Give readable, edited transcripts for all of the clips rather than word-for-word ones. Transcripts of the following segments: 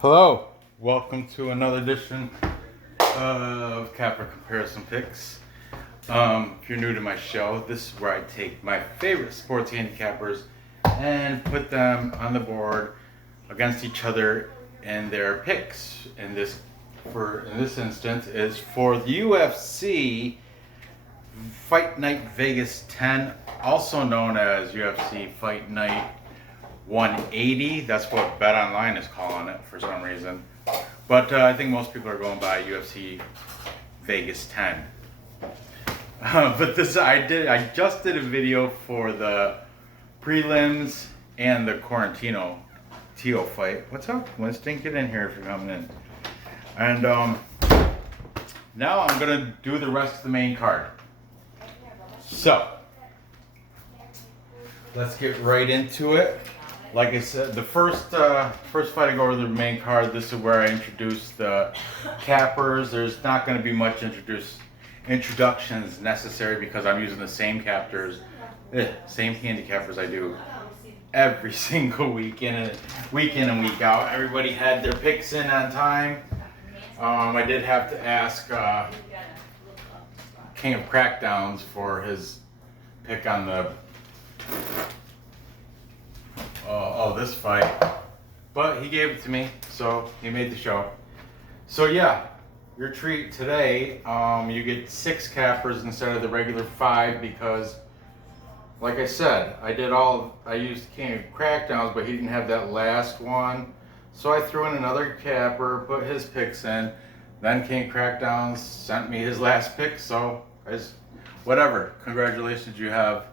Hello, welcome to another edition of Capper Comparison Picks. If you're new to my show, this is where I take my favorite sports handicappers and put them on the board against each other and their picks. In this instance, is for the UFC Fight Night Vegas 10, also known as UFC Fight Night 180. That's what Bet Online is calling it for some reason. But I think most people are going by UFC Vegas 10. But I just did a video for the prelims and the Quarantino Tio fight. What's up, Winston? Get in here if you're coming in. And now I'm gonna do the rest of the main card. So let's get right into it. Like I said, the first fight I go over the main card, this is where I introduce the cappers. There's not going to be much introductions necessary because I'm using the same same handicappers I do every single week in and week out. Everybody had their picks in on time. I did have to ask King of Crackdowns for his pick on the this fight, but he gave it to me, so he made the show. So yeah, your treat today, you get 6 cappers instead of the regular 5 because, like I said, I used King of Crackdowns, but he didn't have that last one, so I threw in another capper, put his picks in, then King of Crackdowns sent me his last pick, so whatever. Congratulations, you have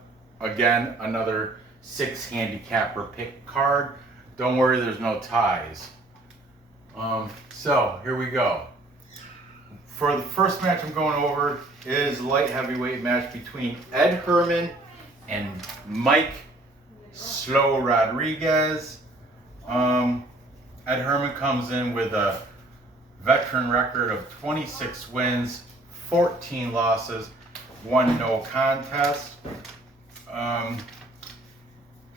again another 6 handicapper pick card. Don't worry, there's no ties. So here we go. For the first match I'm going over is light heavyweight match between Ed Herman and Mike Slow Rodriguez. Ed Herman comes in with a veteran record of 26 wins, 14 losses, 1 no contest.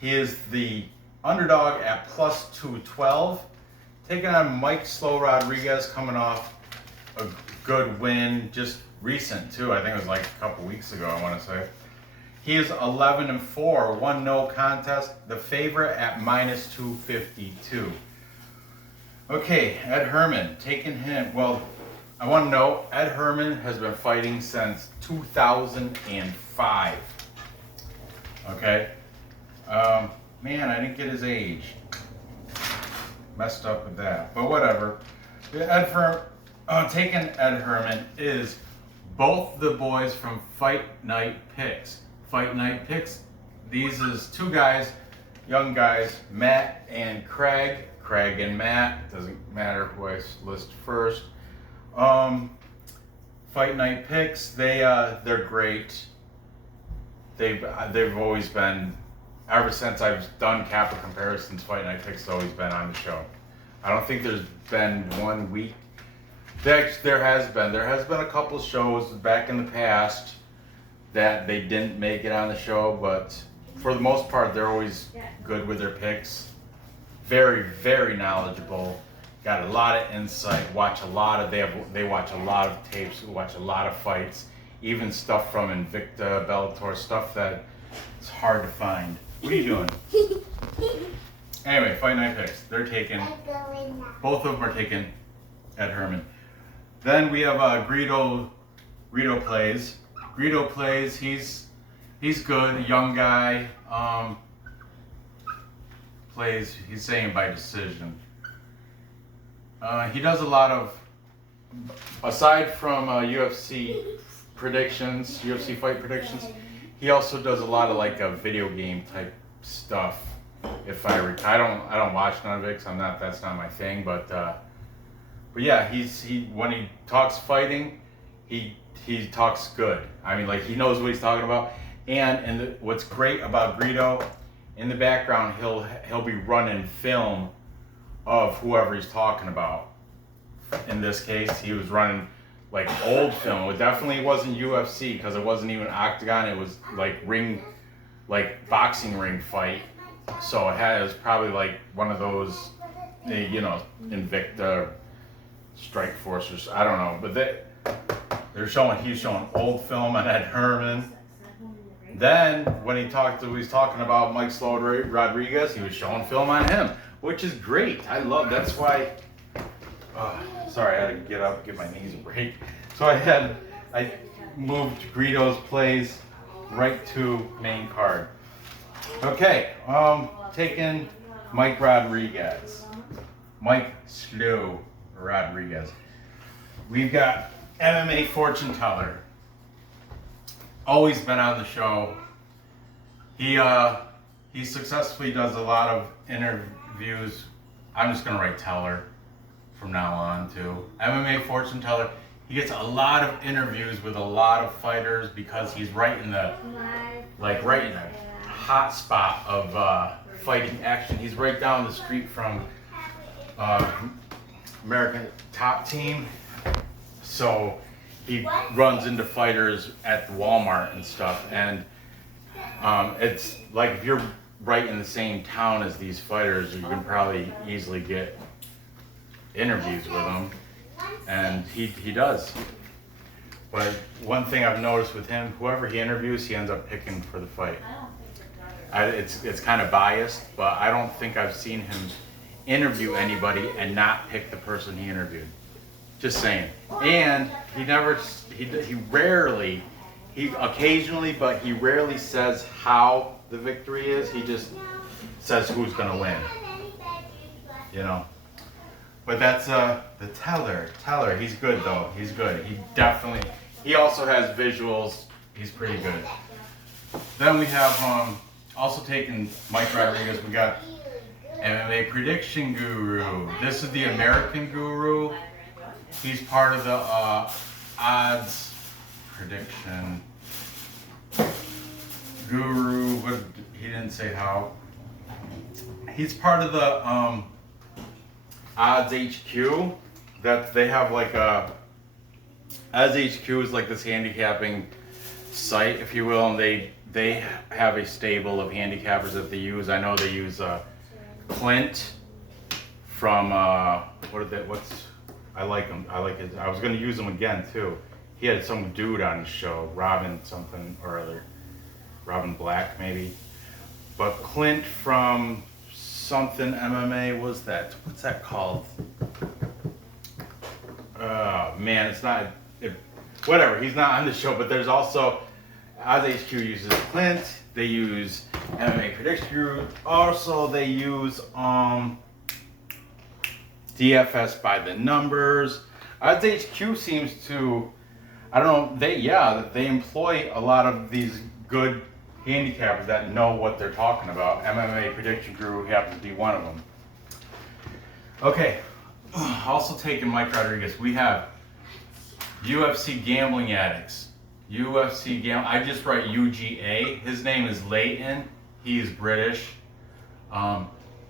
He is the underdog at plus 212, taking on Mike Slow Rodriguez, coming off a good win, just recent too. I think it was like a couple weeks ago, I want to say. He is 11-4, 1 no contest, the favorite at minus 252. Okay, Ed Herman, taking him, well, I want to know, Ed Herman has been fighting since 2005. Okay? Man, I didn't get his age. Messed up with that, but whatever. Taking Ed Herman is both the boys from Fight Night Picks. Fight Night Picks, these is 2 guys, young guys, Matt and Craig. Craig and Matt, doesn't matter who I list first. Fight Night Picks, they're great. They've always been, ever since I've done capper comparisons, Fight Night Picks has always been on the show. I don't think there's been 1 week. There has been a couple shows back in the past that they didn't make it on the show, but for the most part, they're always good with their picks. Very, very knowledgeable. Got a lot of insight. They watch a lot of tapes. Watch a lot of fights. Even stuff from Invicta, Bellator, stuff that it's hard to find. What are you doing? Anyway, Fight Night Picks. They're taking, both of them are taking Ed Herman. Then we have Greedo plays. Greedo plays, he's good, a young guy. He's saying by decision. He does a lot of, aside from UFC fight predictions, he also does a lot of like a video game type stuff. I don't watch none of it because that's not my thing, but yeah, when he talks fighting, he talks good. I mean, like, he knows what he's talking about. And what's great about Greedo, in the background he'll be running film of whoever he's talking about. In this case, he was running like old film. It definitely wasn't UFC because it wasn't even octagon. It was like boxing ring fight. So it was probably like one of those Invicta, Strike Force, or I don't know, but he's showing old film on Ed Herman. Then when he was talking about Mike Slow Rodriguez, he was showing film on him, which is great. That's why. Sorry, I had to get up, give my knees a break. So I moved Greedo's plays right to main card. Okay, taking Mike Rodriguez. Mike Slow Rodriguez. We've got MMA fortune teller. Always been on the show. He successfully does a lot of interviews. I'm just gonna write teller from now on too. MMA fortune teller. He gets a lot of interviews with a lot of fighters because he's right in the hot spot of fighting action. He's right down the street from American Top Team, so he runs into fighters at the Walmart and stuff, and it's like if you're right in the same town as these fighters, you can probably easily get interviews with them, and he does. But one thing I've noticed with him, whoever he interviews, he ends up picking for the fight. It's kind of biased, but I don't think I've seen him interview anybody and not pick the person he interviewed. Just saying. And he occasionally, but he rarely says how the victory is. He just says who's gonna win. But that's the teller. He's good though. He's good. He also has visuals. He's pretty good. Then we have also taking Mike Rodriguez. We got MMA Prediction Guru. This is the American Guru. He's part of the odds prediction guru. But he didn't say how. He's part of the Odds HQ. That they have like a Odds HQ is like this handicapping site, if you will, and they have a stable of handicappers that they use. I know they use Clint from I like him. I like his. I was gonna use him again too. He had some dude on his show, Robin something or other, Robin Black maybe. But Clint from something MMA was that? What's that called? Man, it's not. Whatever. He's not on the show. But there's also Odds HQ uses Clint. They use MMA Prediction Group. Also, they use DFS by the numbers. Odds HQ seems to, I don't know, they employ a lot of these good handicappers that know what they're talking about. MMA Prediction Guru happens to be one of them. Okay, also taking Mike Rodriguez, we have UFC Gambling Addicts. I just write UGA. His name is Leighton. He's British.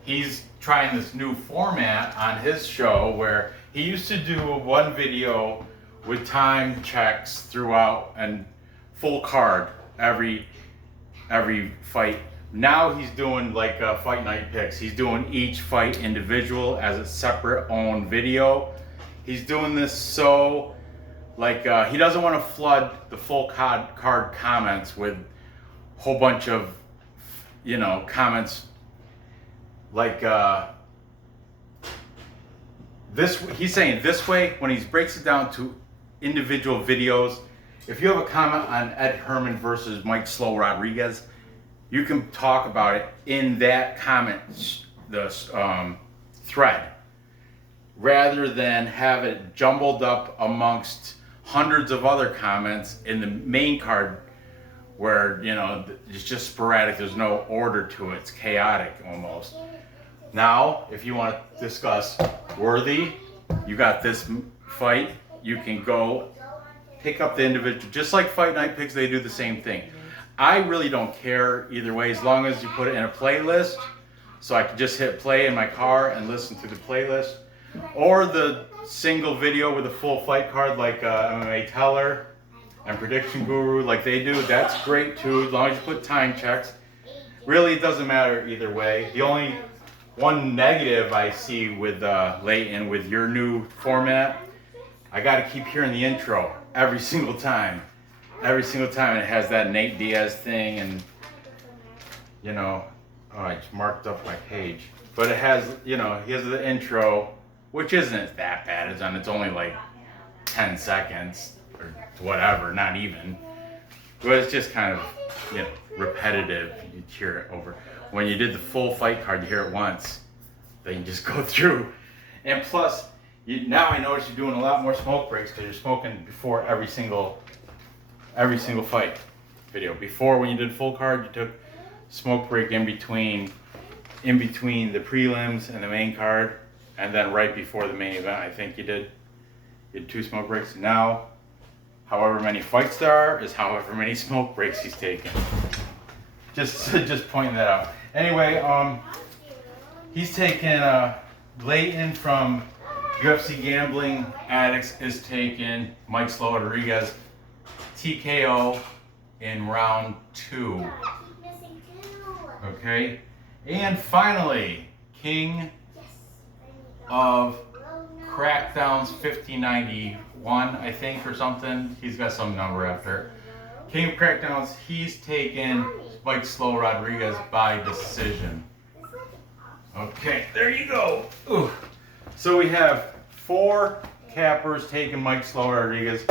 He's trying this new format on his show where he used to do one video with time checks throughout and full card every fight. Now he's doing like fight night picks. He's doing each fight individual as a separate own video. He's doing this so he doesn't want to flood the full card comments with a whole bunch of comments he's saying this way, when he breaks it down to individual videos, if you have a comment on Ed Herman versus Mike Slow Rodriguez, you can talk about it in that comment thread, rather than have it jumbled up amongst hundreds of other comments in the main card where it's just sporadic, there's no order to it, it's chaotic almost. Now, if you want to discuss Worthy, you got this fight, you can go pick up the individual, just like Fight Night Picks, they do the same thing. I really don't care either way, as long as you put it in a playlist, so I can just hit play in my car and listen to the playlist, or the single video with a full fight card like MMA Teller and Prediction Guru like they do. That's great too, as long as you put time checks. Really, it doesn't matter either way. The only One negative I see with Leighton, with your new format, I got to keep hearing the intro every single time. Every single time it has that Nate Diaz thing, and you know, oh, I just marked up my page. But it has, you know, he has the intro, which isn't that bad. It's only like 10 seconds or whatever, not even. But it's just kind of, you know, repetitive. You hear it over. When you did the full fight card, you hear it once, then you just go through. And plus, now I notice you're doing a lot more smoke breaks because you're smoking before every single fight video. Before, when you did full card, you took smoke break in between the prelims and the main card, and then right before the main event, I think you did 2 smoke breaks. Now, however many fights there are is however many smoke breaks he's taking. Just pointing that out. Anyway, he's taking Leighton from UFC Gambling Addicts is taking Mike Slow Rodriguez TKO in round 2. Okay, and finally, King of Crackdowns 5091, I think, or something. He's got some number after. King of Crackdowns, he's taken Mike Slow Rodriguez by decision. Okay, there you go. Ooh. So we have 4 cappers taking Mike Slow Rodriguez,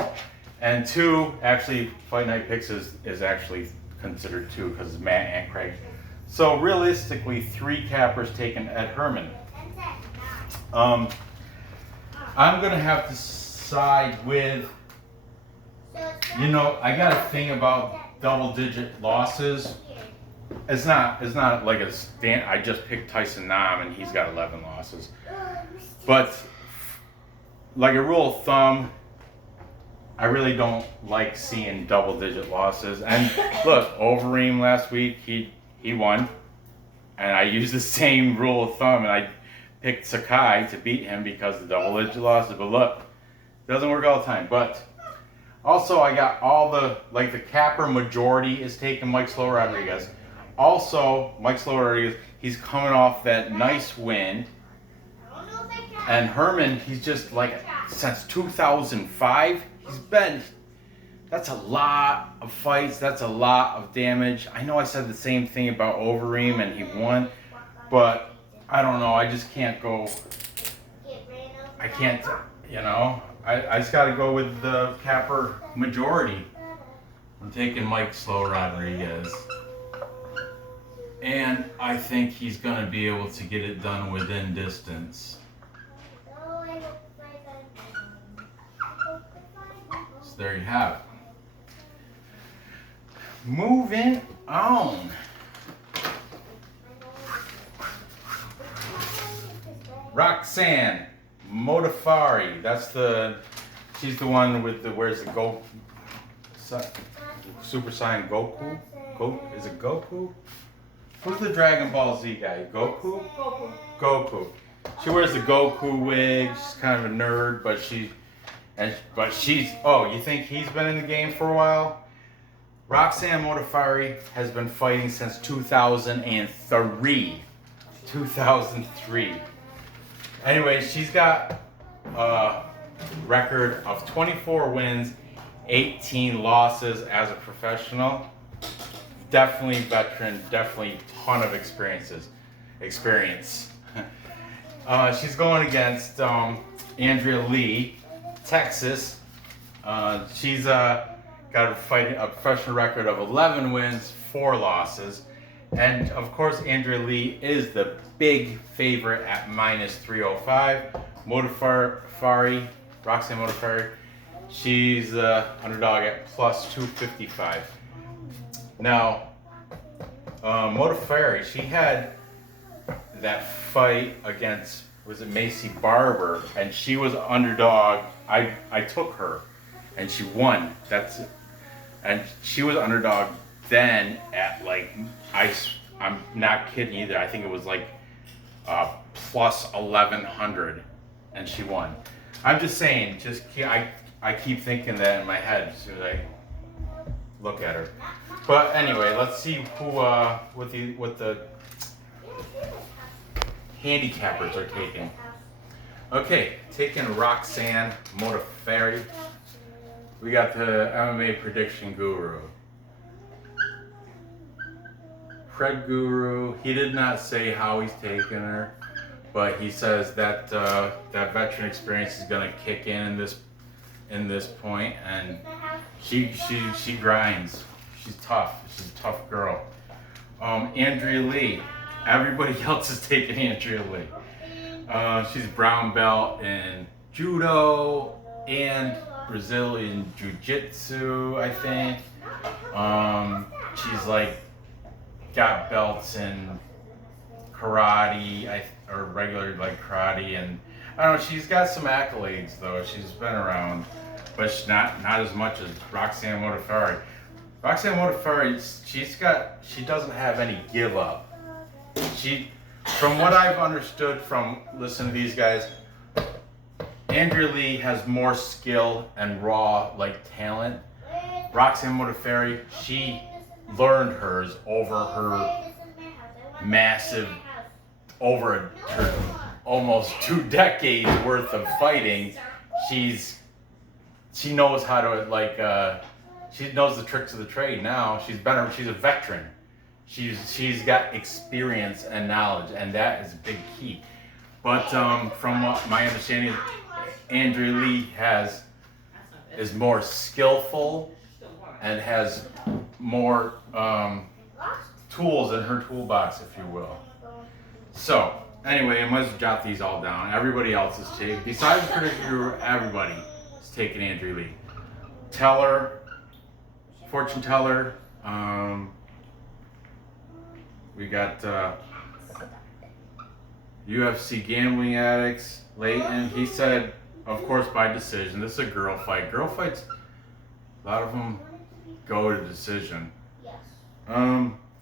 and 2, actually, Fight Night Picks is actually considered 2 because it's Matt and Craig. So realistically, 3 cappers taking Ed Herman. I'm gonna have to side with, you know, I got a thing about double-digit losses. It's not like a stand. I just picked Tyson Nam and he's got 11 losses. But like a rule of thumb, I really don't like seeing double-digit losses. And look, Overeem last week, he won, and I used the same rule of thumb, and I picked Sakai to beat him because of the double-digit losses. But look, it doesn't work all the time. But also, I got all the capper majority is taking Mike Slow Rodriguez. Also, Mike Slow Rodriguez, he's coming off that nice win. And Herman, he's just like, since 2005, that's a lot of fights, that's a lot of damage. I know I said the same thing about Overeem and he won, but I don't know, I just can't go, I can't, you know, I just got to go with the capper majority. I'm taking Mike Slow Rodriguez. And I think he's going to be able to get it done within distance. So there you have it. Moving on. Roxanne Motafari. She's the one with the, where's the Super Saiyan Goku? Is it Goku? Who's the Dragon Ball Z guy? Goku? Goku. She wears the Goku wig. She's kind of a nerd, but she's. Oh, you think he's been in the game for a while? Roxanne Motafari has been fighting since 2003. 2003. Anyway, she's got a record of 24 wins, 18 losses as a professional. Definitely veteran, definitely ton of experience. She's going against Andrea Lee, Texas. She's got a professional record of 11 wins, 4 losses. And of course, Andrea Lee is the big favorite at -305. Roxanne Motafari, she's underdog at +255. Now, Modafferi, she had that fight against, was it Macy Barber, and she was underdog. I took her, and she won. That's it. And she was underdog then at like, I'm not kidding either. I think it was like +1100, and she won. I'm just saying, I keep thinking that in my head as soon as I look at her. But anyway, let's see who what the handicappers are taking. Okay, taking Roxanne Motafari. We got the MMA prediction guru. Fred Guru, he did not say how he's taking her, but he says that that veteran experience is going to kick in this point, and she grinds. She's tough. She's a tough girl. Andrea Lee. Everybody else is taking Andrea Lee. She's brown belt in judo and Brazilian jiu-jitsu, I think. She's like got belts in karate, or regular like karate, and I don't know. She's got some accolades though. She's been around, but she's not as much as Roxanne Motafari. Roxanne Motafari, she doesn't have any give up. From what I've understood from listening to these guys, Andrea Lee has more skill and raw like talent. Roxanne Motafari, she learned hers over her almost 2 decades worth of fighting. She knows how to she knows the tricks of the trade now. She's a veteran. She's got experience and knowledge, and that is a big key. But from what my understanding, Andrea Lee is more skillful and has more tools in her toolbox, if you will. So anyway, I must jot these all down. Everybody else is taking, besides the prediction guru, everybody is taking Andrea Lee. Teller, fortune teller. We got UFC gambling addicts. Leighton, he said, of course, by decision. This is a girl fight. Girl fights, a lot of them go to decision. Yes.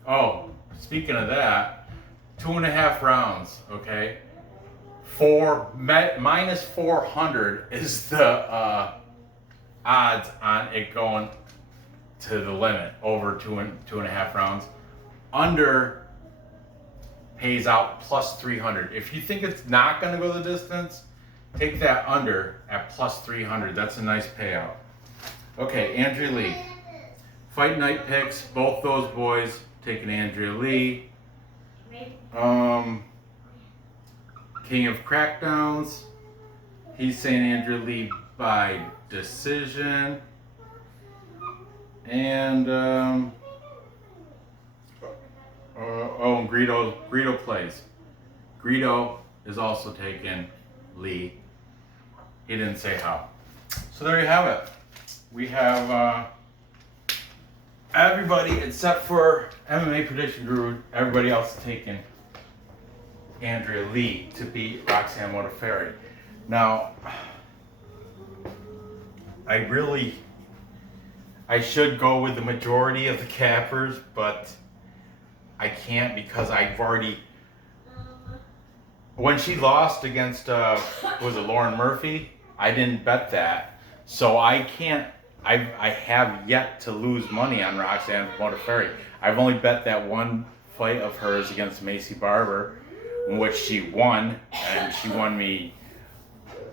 Oh, speaking of that, 2.5 rounds. Okay, minus 400 is the odds on it going to the limit over 2.5 rounds. Under pays out plus 300. If you think it's not going to go the distance, take that under at plus 300. That's a nice payout. Okay, Andrea Lee. Fight night picks. Both those boys taking Andrea Lee. King of Crackdowns. He's saying Andrea Lee by decision. And Greedo plays. Greedo is also taking Lee. He didn't say how. So there you have it. We have everybody except for MMA prediction guru. Everybody else is taking Andrea Lee to beat Roxanne Motafari. Now, I should go with the majority of the cappers, but I can't because I've already. When she lost against was it Lauren Murphy? I didn't bet that, so I can't. I have yet to lose money on Roxanne Motafari. I've only bet that one fight of hers against Macy Barber, in which she won, and she won me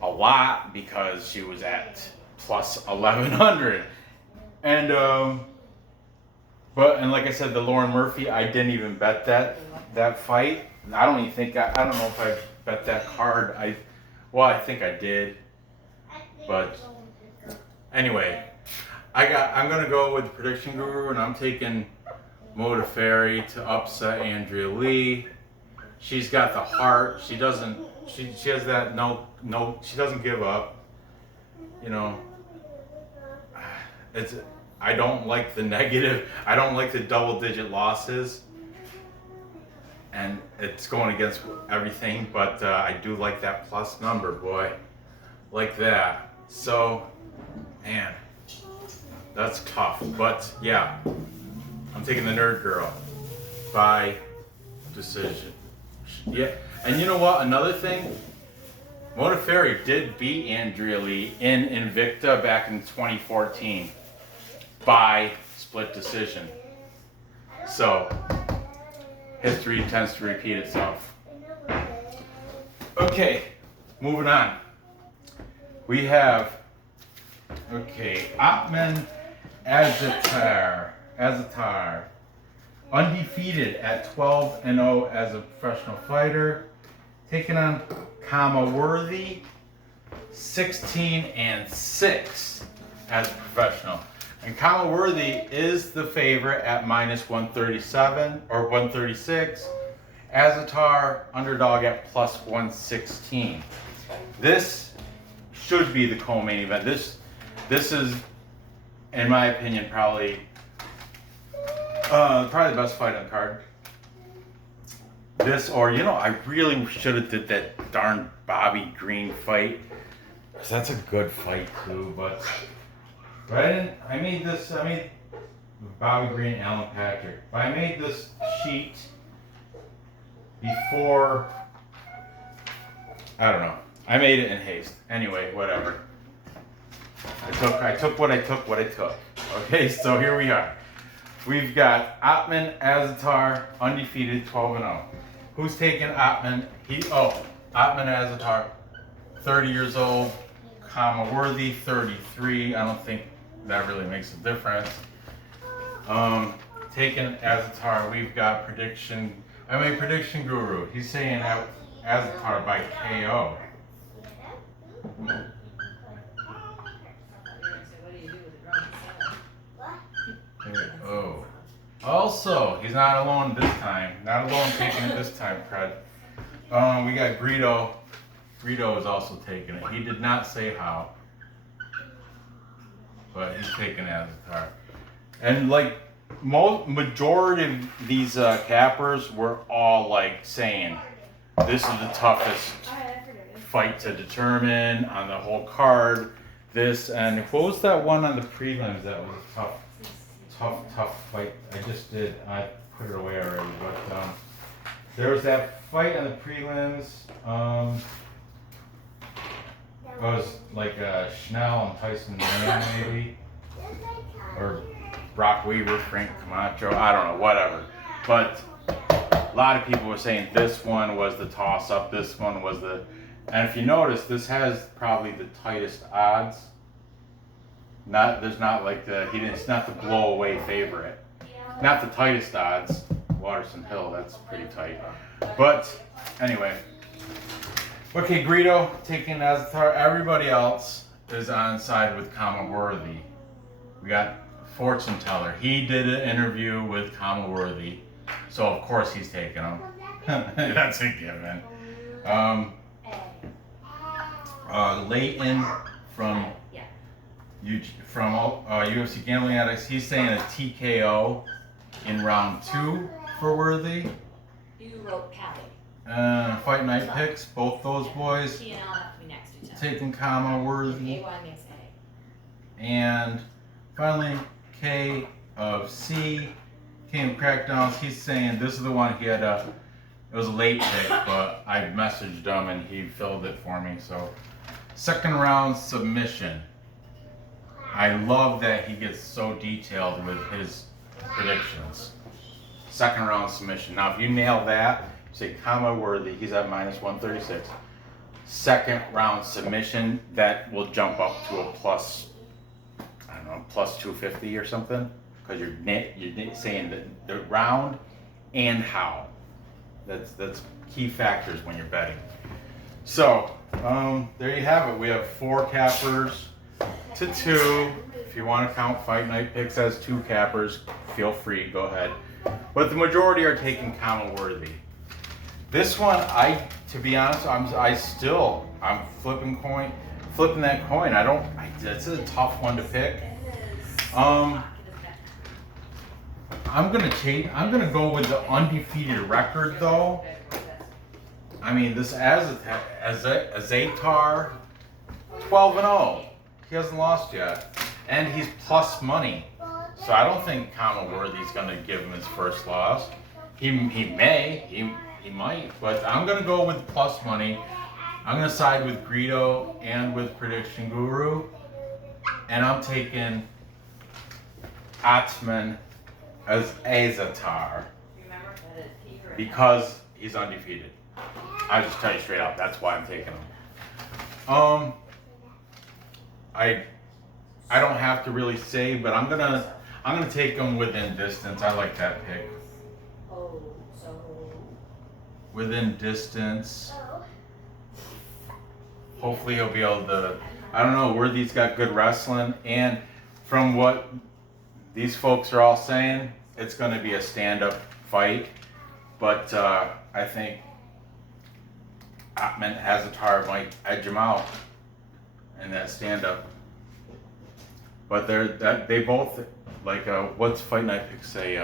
a lot because she was at plus 1100. And like I said, the Lauren Murphy, I didn't even bet that fight. I don't know if I bet that card. I think I did. But anyway, I'm gonna go with the prediction guru, and I'm taking Modafferi to upset Andrea Lee. She's got the heart. She has that she doesn't give up. You know, I don't like the negative. I don't like the double-digit losses, and it's going against everything. But I do like that plus number, boy, like that. So, man, that's tough. But yeah, I'm taking the nerd girl by decision. Yeah, and you know what? Another thing, Modafferi did beat Andrea Lee in Invicta back in 2014 by split decision. So, history tends to repeat itself. Okay, moving on. We have, Ottman Azaitar, undefeated at 12-0 as a professional fighter, taking on Khama, 16-6 as a professional. And Khama is the favorite at minus 137 or 136. Azaitar underdog at plus 116. This should be the co-main event. This is, in my opinion, probably the best fight on the card. This, or I really should have did that darn Bobby Green fight. Cause that's a good fight too, but I didn't. I made Bobby Green, Alan Patrick. But I made this sheet before. I don't know. I made it in haste. Anyway, whatever. I took what I took. Okay, so here we are. We've got Ottman Azaitar, undefeated, 12-0. Who's taking Ottman? Ottman Azaitar, 30 years old. Khama, 33. I don't think that really makes a difference. Taking Azaitar, we've got prediction guru. He's saying Azaitar by KO. Oh. Also, he's not alone this time. Not alone taking it this time, Fred. We got Greedo. Greedo is also taking it. He did not say how, but he's taking Azaitar. And like majority of these cappers were all like saying this is the toughest fight to determine on the whole card. This and what was that one on the prelims that was a tough fight? I put it away already, but there was that fight on the prelims. It was like Schnell and Tyson Mann, maybe, or Brock Weaver, Frank Camacho. I don't know, whatever. But a lot of people were saying this one was the toss-up. This one was the. And if you notice, this has probably the tightest odds. It's not the blow-away favorite. Not the tightest odds. Waterson Hill, that's pretty tight. But anyway. Okay, Greedo taking Azaitar. Everybody else is on side with Khama. We got fortune teller. He did an interview with Khama, so of course he's taking him. That's a given. Leighton from UFC Gambling Addicts. He's saying a TKO in round 2 for Worthy. You wrote Pally. Fight Night Picks, both those boys P and L have to be next to each other. taking Khama. A1 makes A. And finally, K of C, King of Crackdowns. He's saying this is the one he had it was a late pick, but I messaged him and he filled it for me. So, second round submission. I love that he gets so detailed with his predictions. Second round submission. Now, if you nail that, say Khama, he's at minus 136. Second round submission, that will jump up to a plus 250 or something, because you're saying the round and how. That's key factors when you're betting. So there you have it. We have 4 cappers to 2. If you want to count Fight Night Picks as 2 cappers, feel free, go ahead. But the majority are taking Khama. This one, to be honest, I'm flipping that coin. It's a tough one to pick. I'm gonna go with the undefeated record though. I mean, this Azaitar, 12-0. He hasn't lost yet, and he's plus money. So I don't think Khama is gonna give him his first loss. He might, but I'm gonna go with plus money. I'm gonna side with Greedo and with Prediction Guru, and I'm taking Ottman as Azaitar because he's undefeated. I just tell you straight up. That's why I'm taking them. I don't have to really say, but I'm gonna take them within distance. I like that pick. Oh, so. Within distance. Hopefully he'll be able to. I don't know. Worthy's got good wrestling, and from what these folks are all saying, it's going to be a stand-up fight. But I think Ottman, Azaitar might edge him out in that stand-up. But they both like what's Fight Night pick say?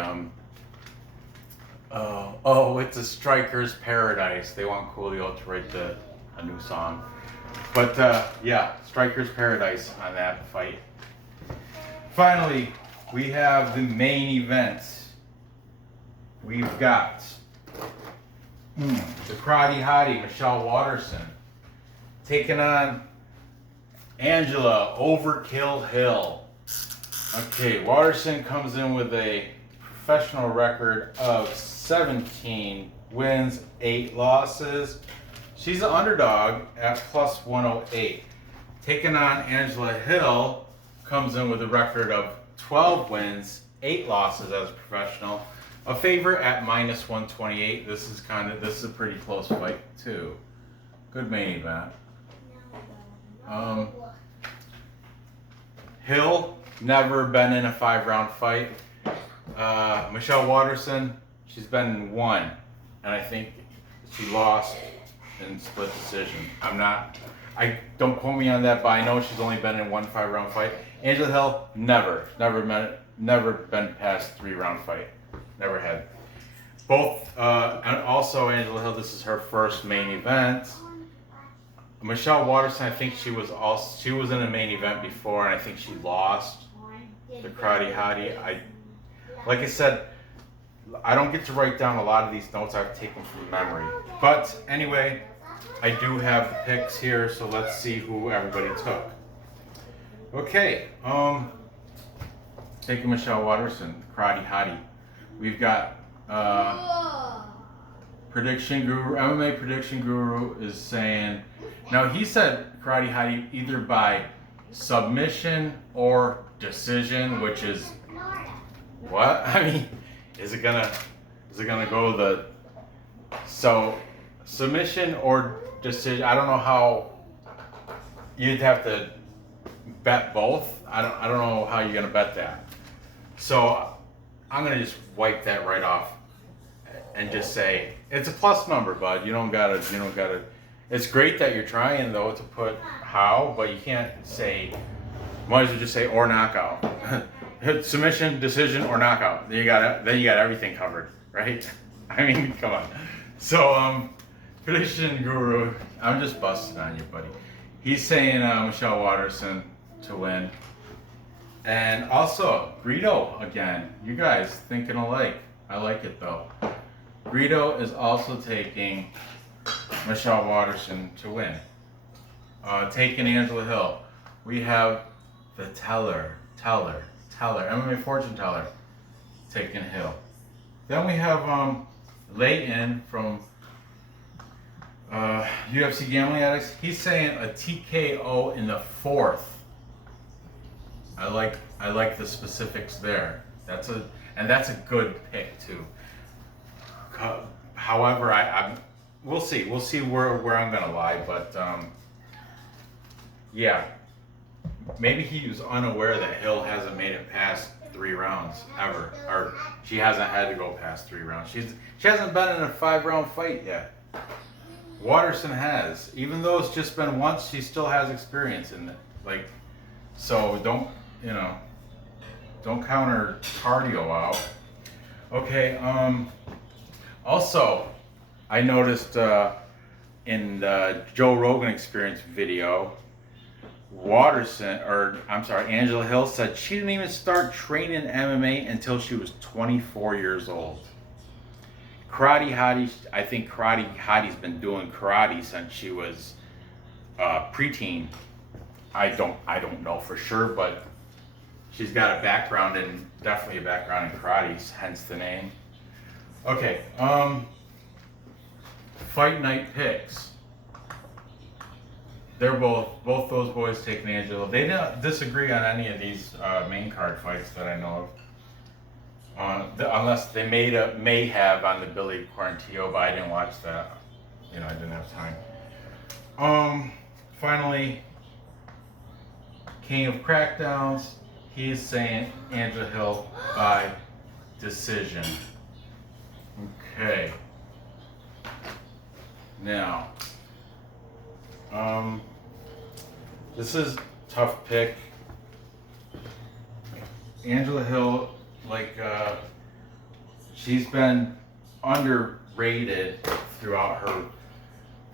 It's a striker's paradise. They want Coolio to write a new song. But yeah, striker's paradise on that fight. Finally, we have the main event. We've got the karate hottie Michelle Waterson taking on Angela Overkill Hill. Okay, Waterson comes in with a professional record of 17 wins, 8 losses. She's an underdog at plus 108. Taking on Angela Hill, comes in with a record of 12 wins, 8 losses as a professional. A favorite at minus 128. This is a pretty close fight too. Good main event. Hill, never been in a 5-round fight. Michelle Waterson, she's been in 1, and I think she lost in split decision. I don't quote me on that, but I know she's only been in 1 5-round fight. Angela Hill, never been past 3-round fight. Never had. Both, and also Angela Hill, this is her first main event. Michelle Waterson, I think she was in a main event before, and I think she lost the karate hottie. Like I said, I don't get to write down a lot of these notes. I've taken from memory. But anyway, I do have the picks here, so let's see who everybody took. Okay, taking Michelle Waterson, karate hottie. We've got Prediction Guru, MMA Prediction Guru is saying, now he said karate hottie either by submission or decision, which is what? I mean, is it gonna go so submission or decision? I don't know how you'd have to bet both. I don't know how you're gonna bet that. So I'm gonna just wipe that right off and just say it's a plus number, bud. You don't gotta. It's great that you're trying though to put how, but you can't say. Might as well just say or knockout. Submission, decision, or knockout. Then you got everything covered, right? I mean, come on. So Prediction Guru, I'm just busting on you, buddy. He's saying Michelle Waterson to win. And also, Greedo again. You guys thinking alike. I like it though. Greedo is also taking Michelle Waterson to win. Taking Angela Hill. We have the teller, MMA fortune teller, taking Hill. Then we have Leighton from UFC Gambling Addicts. He's saying a TKO in the 4th. I like the specifics there. That's a good pick too. However, we'll see where I'm gonna lie, but yeah, maybe he was unaware that Hill hasn't made it past 3 rounds ever, or she hasn't had to go past 3 rounds. She hasn't been in a 5-round fight yet. Waterson has, even though it's just been once, she still has experience in it. So don't count her cardio out. Okay. Also, I noticed in the Joe Rogan Experience video, Angela Hill said she didn't even start training MMA until she was 24 years old. Karate Hottie, I think Karate Hottie's been doing karate since she was preteen. I don't know for sure, but she's got a background definitely a background in karate, hence the name. Okay, fight night picks. They're both those boys taking Angela. They didn't disagree on any of these main card fights that I know of. Unless they may have on the Billy Quarantillo, but I didn't watch that. You know, I didn't have time. Finally, King of Crackdowns. He's saying Angela Hill by decision. Okay. Now, this is a tough pick. Angela Hill, she's been underrated throughout her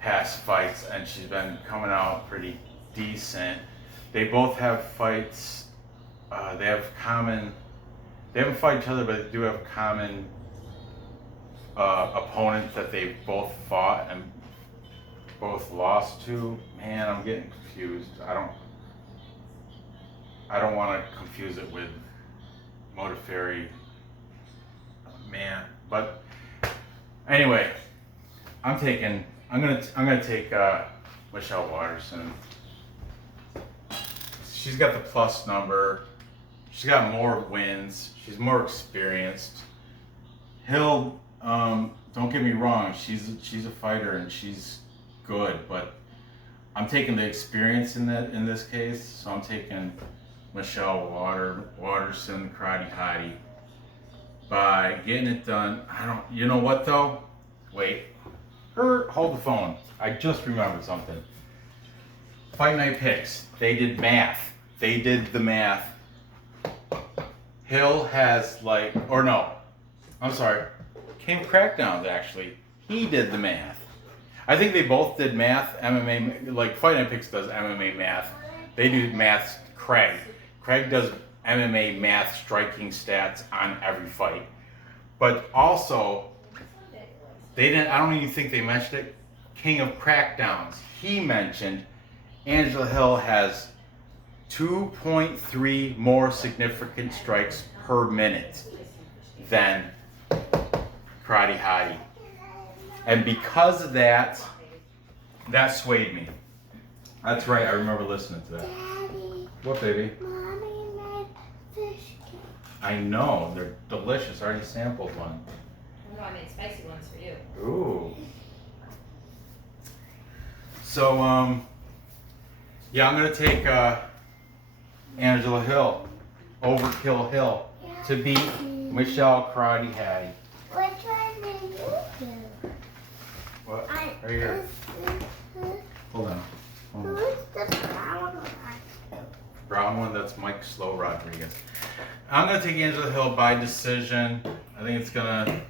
past fights, and she's been coming out pretty decent. They both have fights. They haven't fought each other, but they do have common opponents that they both fought and both lost to. Man, I'm getting confused. I don't want to confuse it with Modafferi. Man, but anyway, I'm gonna take Michelle Waterson. She's got the plus number. She's got more wins. She's more experienced. Hill, don't get me wrong. She's a fighter and she's good, but I'm taking the experience in this case. So I'm taking Michelle Waterson, Karate Hottie, by getting it done. You know what though? Wait. Hold the phone. I just remembered something. Fight night picks. They did math. They did the math. Hill has I'm sorry. King of Crackdowns actually. He did the math. I think they both did math. MMA, Fight Night Picks does MMA math. They do math. Craig does MMA math striking stats on every fight. But also, I don't even think they mentioned it. King of Crackdowns. He mentioned Angela Hill has 2.3 more significant strikes per minute than Karate Hottie. And because of that swayed me. That's right, I remember listening to that. Daddy, What, baby? Mommy made fish cake. I know, they're delicious. I already sampled one. No, I made spicy ones for you. Ooh. So, yeah, I'm going to take Angela Hill, Overkill Hill, to beat Michelle Karate Hattie. Which one did you do? What? Right here. Hold on. Who's the brown one? Brown one, that's Mike Slow Rodriguez. I'm going to take Angela Hill by decision. I think it's going to...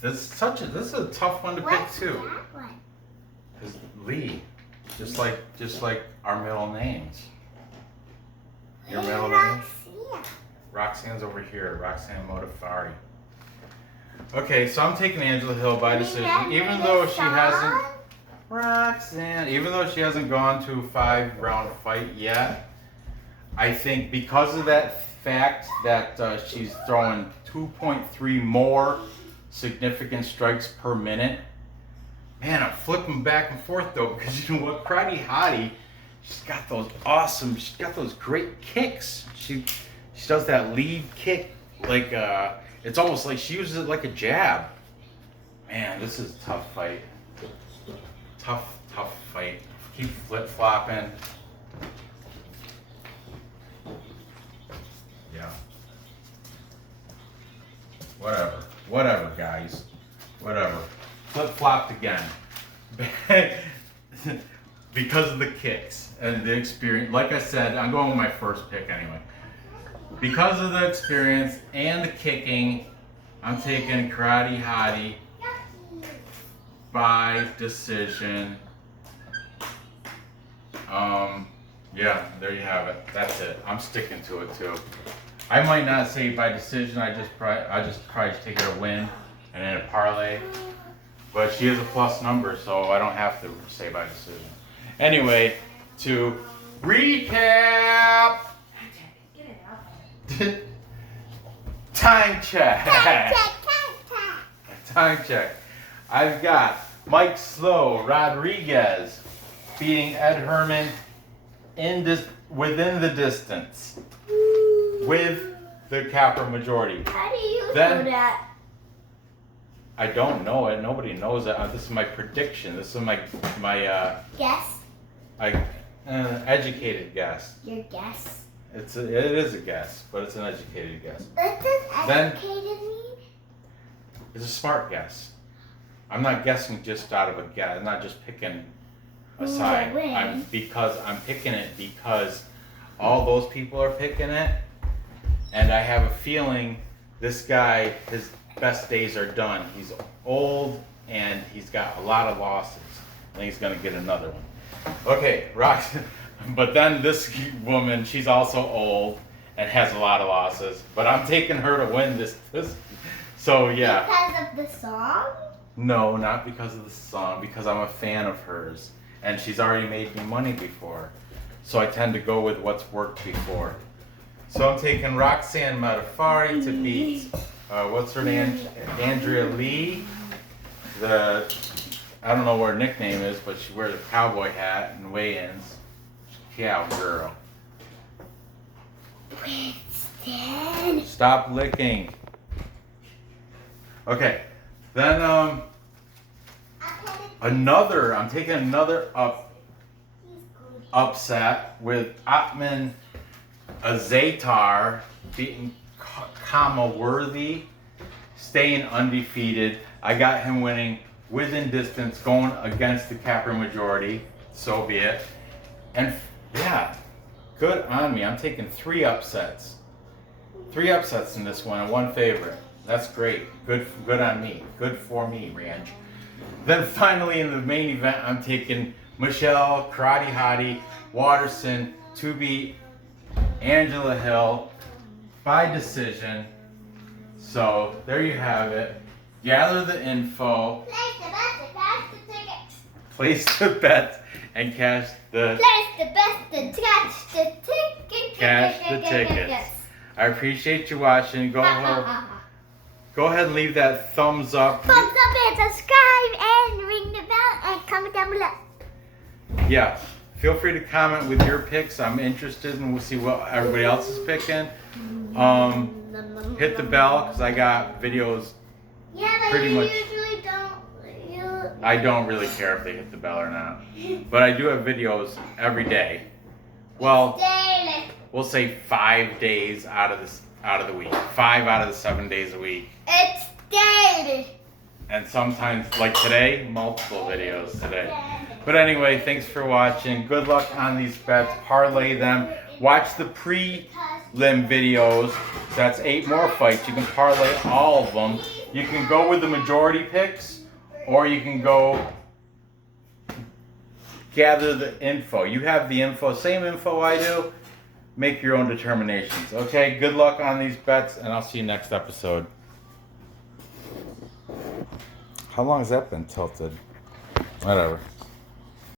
This is a tough one to pick What's too. that one? Because Lee, just like our middle names. Your middle name? Roxanne. Roxanne's over here. Roxanne Motafari. Okay, so I'm taking Angela Hill by decision, even though she hasn't. Roxanne, even though she hasn't gone to a 5-round fight yet, I think because of that fact that she's throwing 2.3 more significant strikes per minute. Man, I'm flipping back and forth though, because you know what, Karate Hottie, she's got those great kicks. She does that lead kick it's almost like she uses it like a jab. Man, this is a tough fight. Tough fight. Keep flip-flopping. Yeah. Whatever, guys. Whatever. Flip-flopped again. Because of the kicks and the experience. Like I said, I'm going with my first pick anyway. Because of the experience and the kicking, I'm taking Karate Hottie by decision. Yeah, there you have it. That's it. I'm sticking to it too. I might not say by decision. I just probably take her a win and then a parlay. But she is a plus number, so I don't have to say by decision. Anyway, to recap. Get it out. Time check. Time check. I've got Mike Slow Rodriguez beating Ed Herman within the distance with the capper majority. How do you Then- know that? I don't know it. Nobody knows it. This is my prediction. This is my Guess. educated guess. Your guess. It is a guess, but it's an educated guess. What does Then- educated mean? It's a smart guess. I'm not guessing just out of a guess. I'm not just picking a Ooh, side. win. I'm picking it because all those people are picking it, and I have a feeling this guy, his best days are done. He's old and he's got a lot of losses. I think he's gonna get another one. Okay, Roxanne. But then this woman, she's also old and has a lot of losses. But I'm taking her to win this. So yeah. Because of the song? No, not because of the song. Because I'm a fan of hers, and she's already made me money before. So I tend to go with what's worked before. So I'm taking Roxanne Motafari to beat what's her name? Andrea Lee. I don't know what her nickname is, but she wears a cowboy hat and weigh-ins. Cowgirl. Winston. Stop licking. Okay. Then I'm taking another upset with Ottman Azaitar beating Khama worthy, staying undefeated. I got him winning within distance, going against the capper majority. So be it. And yeah, good on me. I'm taking 3 upsets. 3 upsets in this one and 1 favorite. That's great. Good on me. Good for me, Ranch. Then finally in the main event, I'm taking Michelle Karate Hottie Waterson to beat Angela Hill by decision. So there you have it. Gather the info, place the bet, and cash the tickets. I appreciate you watching. Go ahead and leave that thumbs up. Thumbs up and subscribe and ring the bell and comment down below. Yeah, feel free to comment with your picks. I'm interested and we'll see what everybody else is picking. Hit the bell because I got videos. Yeah, but Pretty you much. usually don't. I don't really care if they hit the bell or not, but I do have videos every day. Well, Daily. we'll say 5 days out of the week. 5 out of the 7 days a week. It's daily. And sometimes, like today, multiple videos today. But anyway, thanks for watching. Good luck on these bets. Parlay them. Watch the prelim videos. That's 8 more fights. You can parlay all of them. You can go with the majority picks, or you can go gather the info. You have the info, same info I do. Make your own determinations. Okay, good luck on these bets, and I'll see you next episode. How long has that been tilted? Whatever.